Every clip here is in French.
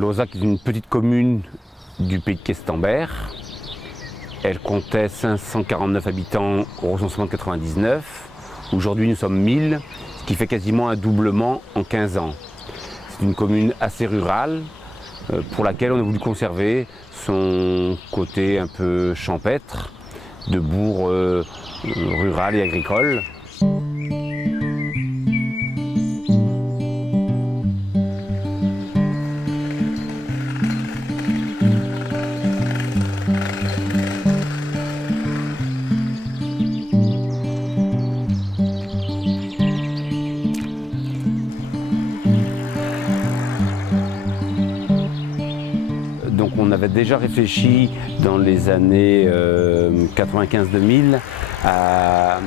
Lauzac est une petite commune du pays de Questembert. Elle comptait 549 habitants au recensement de 99. Aujourd'hui, nous sommes 1000, ce qui fait quasiment un doublement en 15 ans. C'est une commune assez rurale pour laquelle on a voulu conserver son côté un peu champêtre, de bourg rural et agricole. Donc on avait déjà réfléchi dans les années 95-2000 à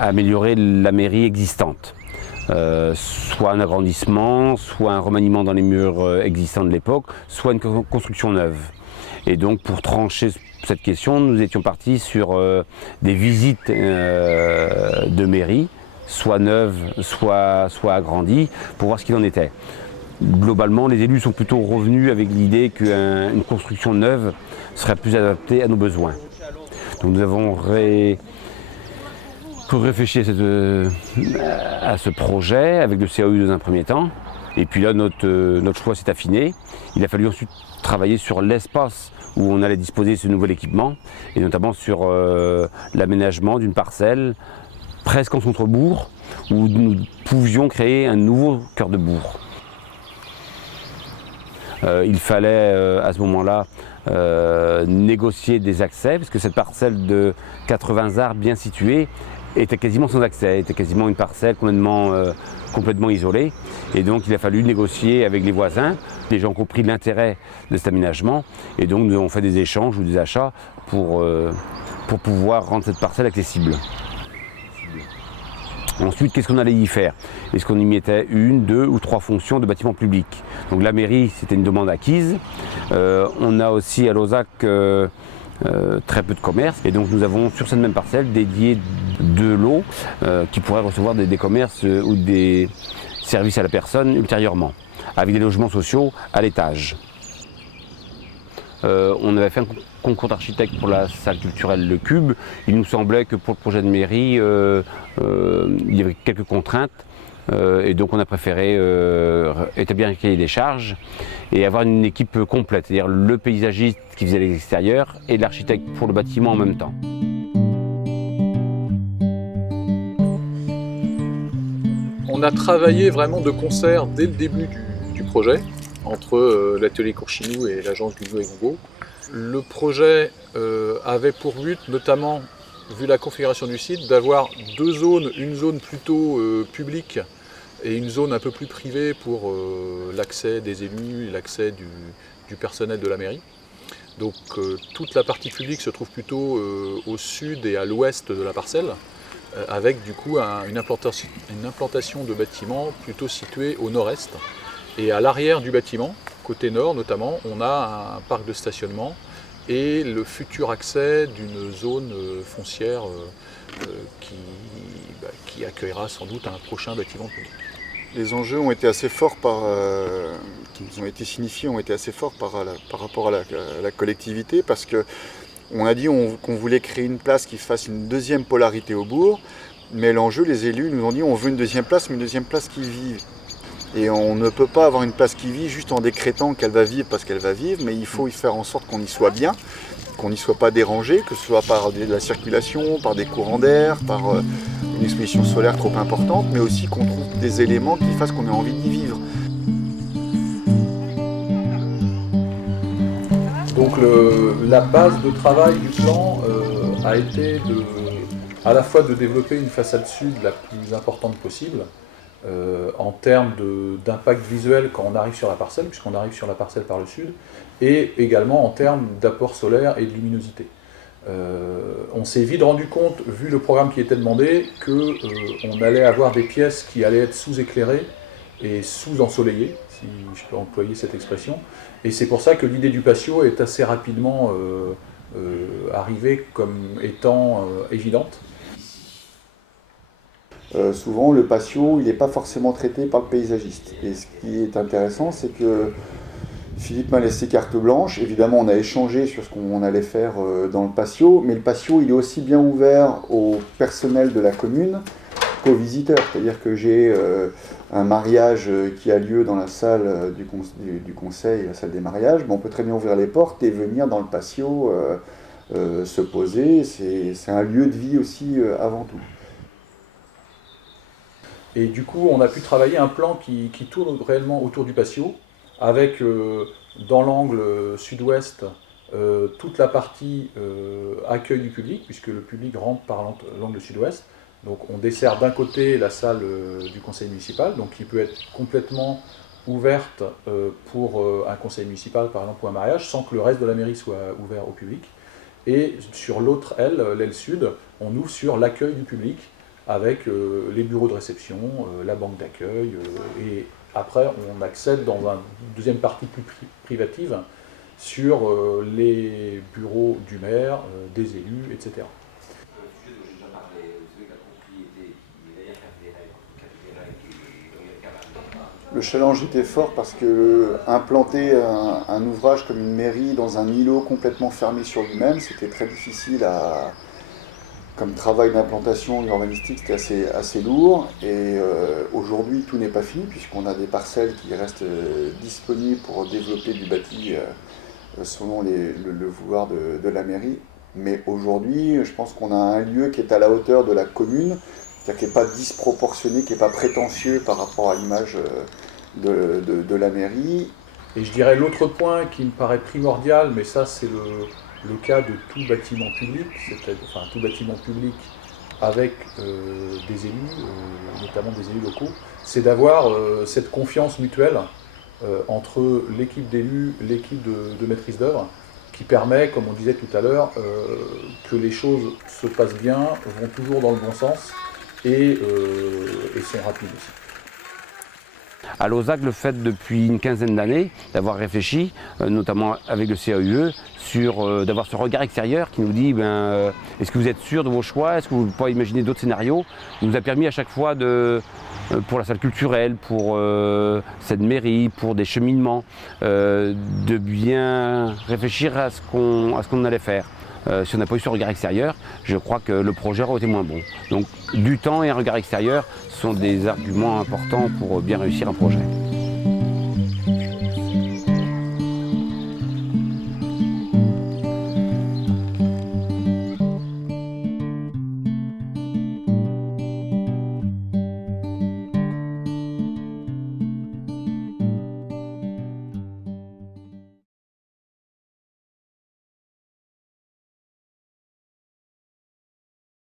améliorer la mairie existante. Soit un agrandissement, soit un remaniement dans les murs existants de l'époque, soit une construction neuve. Et donc pour trancher cette question, nous étions partis sur des visites de mairie, soit neuves, soit agrandies, pour voir ce qu'il en était. Globalement, les élus sont plutôt revenus avec l'idée qu'une construction neuve serait plus adaptée à nos besoins. Donc nous avons réfléchi à ce projet avec le CAU dans un premier temps. Et puis là, notre choix s'est affiné. Il a fallu ensuite travailler sur l'espace où on allait disposer ce nouvel équipement, et notamment sur l'aménagement d'une parcelle presque en centre-bourg, où nous pouvions créer un nouveau cœur de bourg. Il fallait à ce moment-là négocier des accès, parce que cette parcelle de 80 arbres bien située était quasiment sans accès, était quasiment une parcelle complètement isolée. Et donc il a fallu négocier avec les voisins. Les gens ont compris l'intérêt de cet aménagement, et donc nous avons fait des échanges ou des achats pour pouvoir rendre cette parcelle accessible. Ensuite, qu'est-ce qu'on allait y faire? Est-ce qu'on y mettait une, deux ou trois fonctions de bâtiments publics? Donc la mairie, c'était une demande acquise. On a aussi à Lauzac très peu de commerces, et donc nous avons sur cette même parcelle dédié de lots qui pourraient recevoir des commerces ou des services à la personne ultérieurement, avec des logements sociaux à l'étage. On avait fait un concours d'architecte pour la salle culturelle Le Cube. Il nous semblait que pour le projet de mairie, il y avait quelques contraintes. Et donc on a préféré établir un cahier des charges et avoir une équipe complète, c'est-à-dire le paysagiste qui faisait les extérieurs et l'architecte pour le bâtiment en même temps. On a travaillé vraiment de concert dès le début du projet, entre l'atelier Courchinou et l'agence Gugno et Gougo. Le projet avait pour but, notamment, vu la configuration du site, d'avoir deux zones, une zone plutôt publique et une zone un peu plus privée pour l'accès des élus et l'accès du personnel de la mairie. Donc toute la partie publique se trouve plutôt au sud et à l'ouest de la parcelle, avec du coup une implantation de bâtiments plutôt située au nord-est. Et à l'arrière du bâtiment, côté nord notamment, on a un parc de stationnement et le futur accès d'une zone foncière qui accueillera sans doute un prochain bâtiment public. Les enjeux ont été assez forts qui nous ont été signifiés, ont été assez forts par rapport à la collectivité, parce qu'on a dit qu'on voulait créer une place qui fasse une deuxième polarité au bourg, mais l'enjeu, les élus nous ont dit on veut une deuxième place, mais une deuxième place qui vive. Et on ne peut pas avoir une place qui vit juste en décrétant qu'elle va vivre parce qu'elle va vivre, mais il faut y faire en sorte qu'on y soit bien, qu'on n'y soit pas dérangé, que ce soit par de la circulation, par des courants d'air, par une exposition solaire trop importante, mais aussi qu'on trouve des éléments qui fassent qu'on ait envie d'y vivre. Donc la base de travail du plan a été à la fois de développer une façade sud la plus importante possible, en termes d'impact visuel quand on arrive sur la parcelle, puisqu'on arrive sur la parcelle par le sud, et également en termes d'apport solaire et de luminosité. On s'est vite rendu compte, vu le programme qui était demandé, qu'on allait avoir des pièces qui allaient être sous-éclairées et sous-ensoleillées, si je peux employer cette expression. Et c'est pour ça que l'idée du patio est assez rapidement arrivée comme étant évidente. Souvent, le patio, il n'est pas forcément traité par le paysagiste. Et ce qui est intéressant, c'est que Philippe m'a laissé carte blanche. Évidemment, on a échangé sur ce qu'on allait faire dans le patio, mais le patio, il est aussi bien ouvert au personnel de la commune qu'aux visiteurs. C'est-à-dire que j'ai un mariage qui a lieu dans la salle du conseil, la salle des mariages. On peut très bien ouvrir les portes et venir dans le patio se poser. C'est un lieu de vie aussi avant tout. Et du coup, on a pu travailler un plan qui tourne réellement autour du patio, avec dans l'angle sud-ouest toute la partie accueil du public, puisque le public rentre par l'angle sud-ouest. Donc on dessert d'un côté la salle du conseil municipal, donc qui peut être complètement ouverte pour un conseil municipal par exemple ou un mariage, sans que le reste de la mairie soit ouvert au public. Et sur l'autre l'aile sud, on ouvre sur l'accueil du public, avec les bureaux de réception, la banque d'accueil, et après on accède dans une deuxième partie plus privative sur les bureaux du maire, des élus, etc. Le challenge était fort parce que implanter un ouvrage comme une mairie dans un îlot complètement fermé sur lui-même, c'était très difficile comme travail d'implantation urbanistique, c'était assez lourd. Et aujourd'hui, tout n'est pas fini puisqu'on a des parcelles qui restent disponibles pour développer du bâti selon le vouloir de la mairie. Mais aujourd'hui, je pense qu'on a un lieu qui est à la hauteur de la commune, c'est-à-dire qui n'est pas disproportionné, qui n'est pas prétentieux par rapport à l'image de la mairie. Et je dirais l'autre point qui me paraît primordial, mais ça c'est le cas de tout bâtiment public, enfin tout bâtiment public avec des élus, notamment des élus locaux, c'est d'avoir cette confiance mutuelle entre l'équipe d'élus, l'équipe de maîtrise d'œuvre, qui permet, comme on disait tout à l'heure, que les choses se passent bien, vont toujours dans le bon sens et sont rapides aussi. À Lauzac, le fait depuis une quinzaine d'années d'avoir réfléchi, notamment avec le CAUE, d'avoir ce regard extérieur qui nous dit est-ce que vous êtes sûr de vos choix, est-ce que vous pouvez imaginer d'autres scénarios, nous a permis à chaque fois pour la salle culturelle, pour cette mairie, pour des cheminements, de bien réfléchir à ce qu'on allait faire. Si on n'a pas eu ce regard extérieur, je crois que le projet aurait été moins bon. Donc du temps et un regard extérieur sont des arguments importants pour bien réussir un projet.